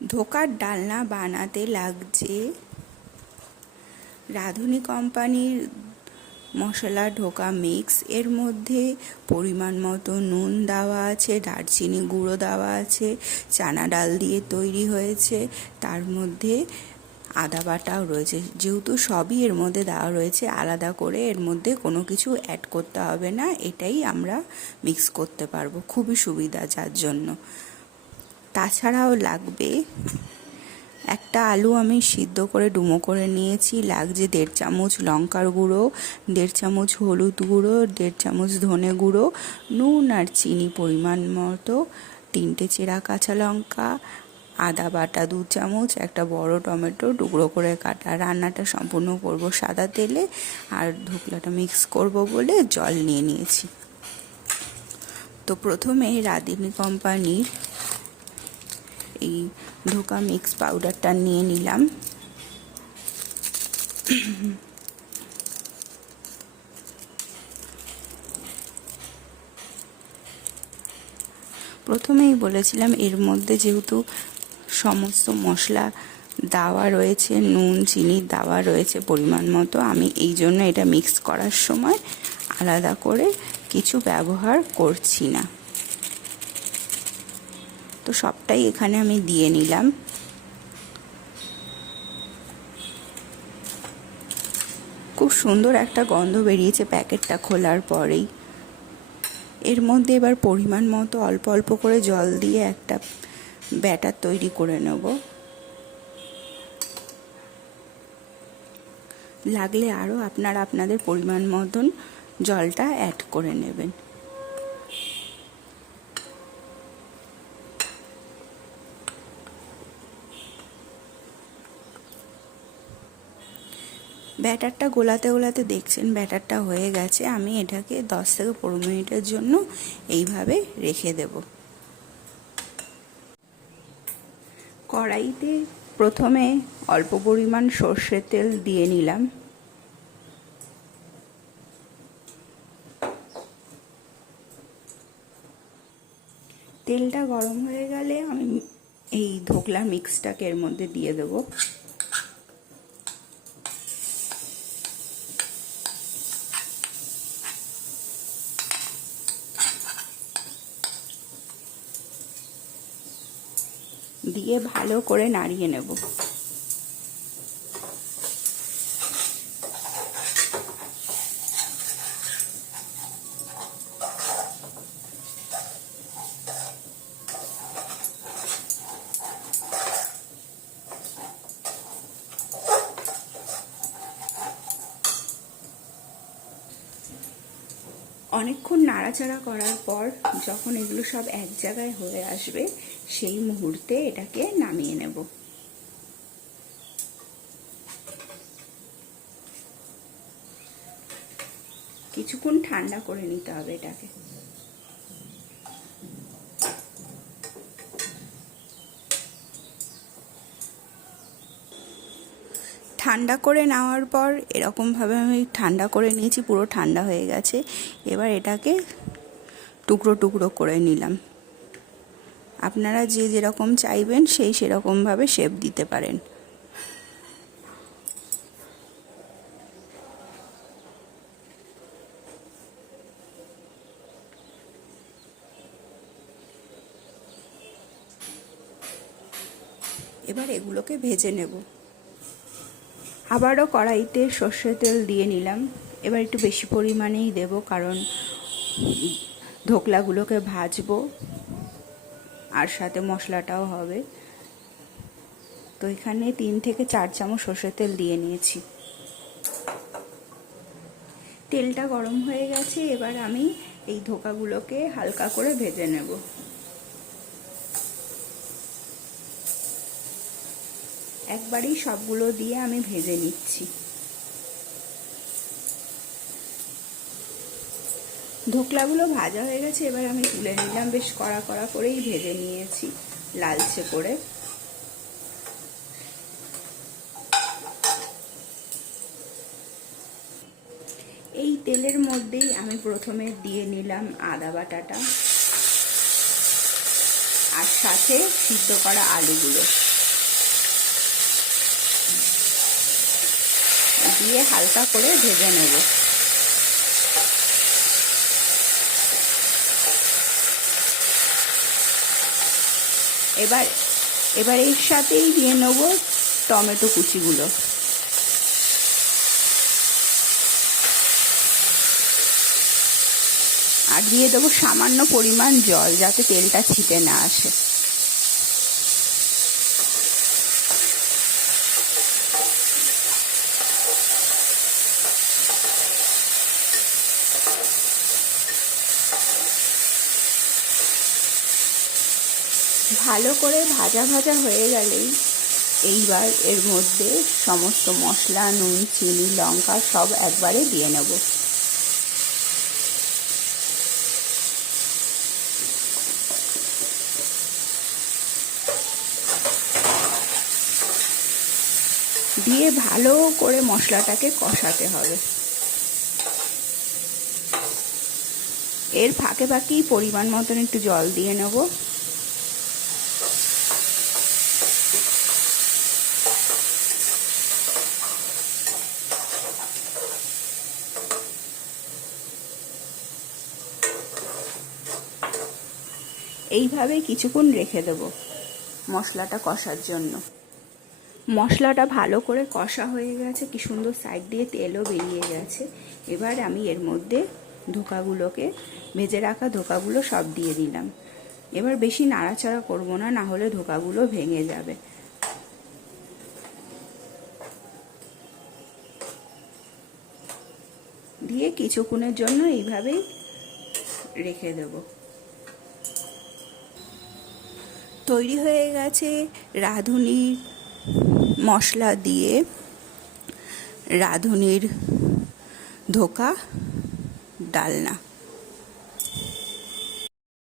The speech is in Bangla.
ধোকার ডালনা বানাতে লাগছে রাঁধুনি কোম্পানির মশলা ঢোকা মিক্স। এর মধ্যে পরিমাণ মতো নুন দেওয়া আছে, দারচিনি গুঁড়ো দেওয়া আছে, চানা ডাল দিয়ে তৈরি হয়েছে, তার মধ্যে আদা বাটাও রয়েছে। যেহেতু সবই এর মধ্যে দেওয়া রয়েছে, আলাদা করে এর মধ্যে কোনো কিছু অ্যাড করতে হবে না, এটাই আমরা মিক্স করতে পারবো, খুবই সুবিধা যার জন্য। তাছাড়াও লাগবে একটা আলু আমি সিদ্ধ করে ডুমো করে নিয়েছি, লাগছে 1.5 চামচ লঙ্কার গুঁড়ো, 1.5 চামচ হলুদ গুঁড়ো, 1.5 চামচ ধনে গুঁড়ো, নুন আর চিনি পরিমাণ মতো, 3টে চেরা কাঁচা লঙ্কা, আদা বাটা 2 চামচ, একটা বড় টমেটো টুকরো করে কাটা। রান্নাটা সম্পূর্ণ করব সাদা তেলে, আর ধোকলাটা মিক্স করব বলে জল নিয়ে নিয়েছি। তো প্রথমে রাঁধুনি কোম্পানির এই ধোকা মিক্স পাউডারটা নিয়ে নিলাম। প্রথমেই বলেছিলাম এর মধ্যে যেহেতু সমস্ত মশলা দেওয়া রয়েছে, নুন চিনি দেওয়া রয়েছে পরিমাণ মতো, আমি এই জন্য এটা মিক্স করার সময় আলাদা করে কিছু ব্যবহার করছি না। তো সবটাই এখানে আমি দিয়ে নিলাম। খুব সুন্দর একটা গন্ধ বেরিয়েছে প্যাকেটটা খোলার পরেই। এর মধ্যে এবার পরিমাণ মতো অল্প অল্প করে জল দিয়ে একটা ব্যাটার তৈরি করে নেব। লাগলে আরও আপনারা আপনাদের পরিমাণ মতন জলটা অ্যাড করে নেবেন। ব্যাটারটা গোলাতে গোলাতে দেখছেন ব্যাটারটা হয়ে গেছে। আমি এটাকে 10 থেকে 15 মিনিটের জন্য এইভাবে রেখে দেব। কড়াইতে প্রথমে অল্প পরিমাণ সর্ষের তেল দিয়ে নিলাম। তেলটা গরম হয়ে গেলে আমি এই ধোকলা মিক্সটাকে এর মধ্যে দিয়ে দেব। দিয়ে ভালো করে নাড়িয়ে নেব। অনেকক্ষণ নাড়াচাড়া করার পর যখন এগুলো সব এক জায়গায় হয়ে আসবে, সেই মুহূর্তে এটাকে নামিয়ে নেব। কিছুক্ষণ ঠান্ডা করে নিতে হবে এটাকে। ঠান্ডা করে নেওয়ার পর এরকমভাবে আমি ঠান্ডা করে নিয়েছি, পুরো ঠান্ডা হয়ে গেছে। এবার এটাকে টুকরো টুকরো করে নিলাম। আপনারা যে যেরকম চাইবেন সেই সেরকমভাবে শেপ দিতে পারেন। এবার এগুলোকে ভেজে নেব। আবারও কড়াইতে সর্ষের তেল দিয়ে নিলাম। এবার একটু বেশি পরিমাণেই দেব, কারণ ধোকলাগুলোকে ভাজবো আর সাথে মশলাটাও হবে। তো এখানে 3 থেকে 4 চামচ সর্ষের তেল দিয়ে নিয়েছি। তেলটা গরম হয়ে গেছে, এবার আমি এই ধোকাগুলোকে হালকা করে ভেজে নেব। একবারই সবগুলো দিয়ে আমি ভেজে নিচ্ছি। ধোকলাগুলো ভাজা হয়ে গেছে, এবার আমি তুলে নিলাম। বেশ কড়া কড়া করেই ভেজে নিয়েছি, লালচে করে। এই তেলের মধ্যেই আমি প্রথমে দিয়ে নিলাম আদা বাটাটা, আর সাথে সিদ্ধ করা আলুগুলো দিয়ে হালকা করে ভেজে নেব। এবার এর সাথেই দিয়ে নেব টমেটো কুচিগুলো। আর দিয়ে দেবো সামান্য পরিমাণ জল, যাতে তেলটা ছিটে না আসে। ভালো করে ভাজা ভাজা হয়ে গেলেই এইবার এর মধ্যে সমস্ত মশলা, নুন, চিনি, লঙ্কা সব একবারে দিয়ে নেব। দিয়ে ভালো করে মশলাটাকে কষাতে হবে। এর ফাঁকে ফাঁকেই পরিমাণ মতন একটু জল দিয়ে নেব। এইভাবে কিছুক্ষণ রেখে দেব মশলাটা কষার জন্য। মশলাটা ভালো করে কষা হয়ে গেছে, কি সুন্দর সাইড দিয়ে তেলও বেরিয়ে গেছে। এবার আমি এর মধ্যে ধোকাগুলোকে, ভেজে রাখা ধোকাগুলো সব দিয়ে দিলাম। এবার বেশি নাড়াচাড়া করব না, না হলে ধোকাগুলো ভেঙে যাবে। দিয়ে কিছুক্ষণের জন্য এইভাবেই রেখে দেব। তৈরি হয়ে গেছে রাঁধুনির মশলা দিয়ে রাঁধুনির ধোকা ডালনা।